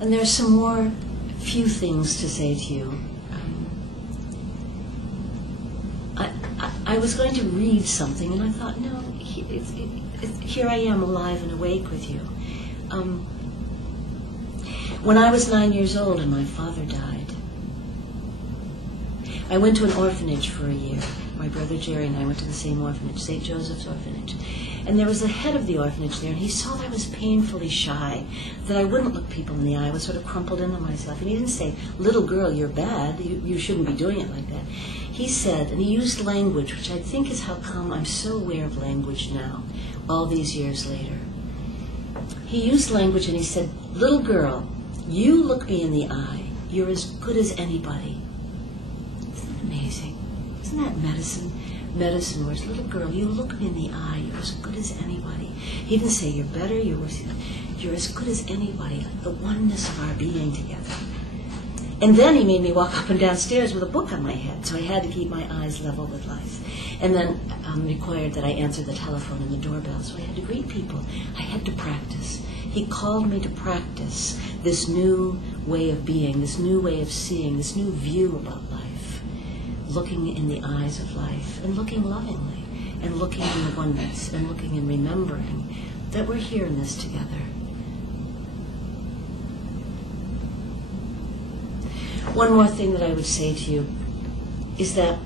And there's some more few things to say to you. I was going to read something, and I thought, no, here I am, alive and awake with you. When I was 9 years old and my father died, I went to an orphanage for a year. My brother Jerry and I went to the same orphanage, St. Joseph's Orphanage. And there was the head of the orphanage there, and he saw that I was painfully shy, that I wouldn't look people in the eye. I was sort of crumpled into myself. And he didn't say, little girl, you're bad. You shouldn't be doing it like that. He said, and he used language, which I think is how come I'm so aware of language now, all these years later. He used language and he said, little girl, you look me in the eye. You're as good as anybody. Isn't that amazing? Isn't that medicine? Medicine words. Little girl, you look me in the eye. You're as good as anybody. He didn't say you're better. You're as good as anybody. Like the oneness of our being together. And then he made me walk up and down stairs with a book on my head, so I had to keep my eyes level with life. And then required that I answer the telephone and the doorbell, so I had to greet people. I had to practice. He called me to practice this new way of being, this new way of seeing, this new view about life, looking in the eyes of life, and looking lovingly, and looking in the oneness, and looking and remembering that we're here in this together. One more thing that I would say to you is that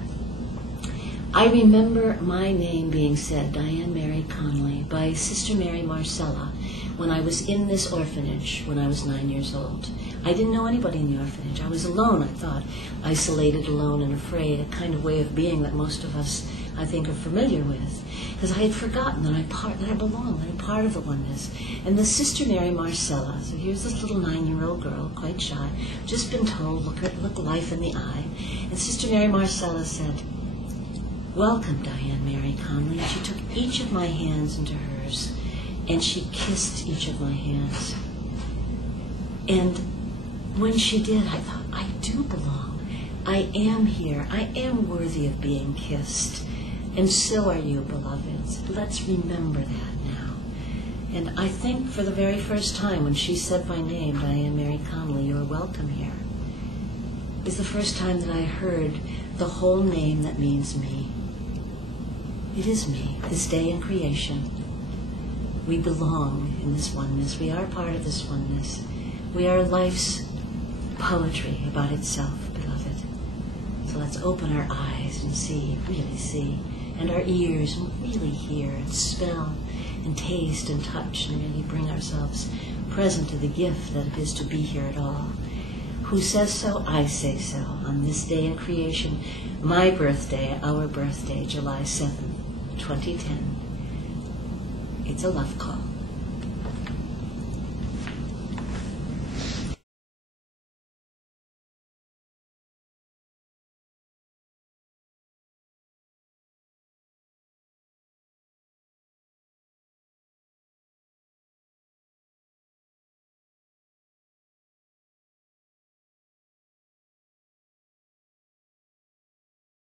I remember my name being said, Dianne Mary Connelly, by Sister Mary Marcella when I was in this orphanage when I was 9 years old. I didn't know anybody in the orphanage. I was alone, I thought, isolated, alone, and afraid, a kind of way of being that most of us, I think, are familiar with. Because I had forgotten that I belong, that I'm part of the oneness. And the Sister Mary Marcella, so here's this little 9-year-old girl, quite shy, just been told, look life in the eye. And Sister Mary Marcella said, welcome, Dianne Mary Connelly. And she took each of my hands into hers, and she kissed each of my hands. And when she did, I thought, I do belong. I am here. I am worthy of being kissed. And so are you, beloveds. Let's remember that now. And I think for the very first time when she said my name, Dianne Mary Connelly, you are welcome here, is the first time that I heard the whole name that means me. It is me, this day in creation. We belong in this oneness. We are part of this oneness. We are life's poetry about itself, beloved. So let's open our eyes and see, really see, and our ears and really hear and smell and taste and touch and really bring ourselves present to the gift that it is to be here at all. Who says so? I say so. On this day in creation, my birthday, our birthday, July 7th, 2010. It's a love call.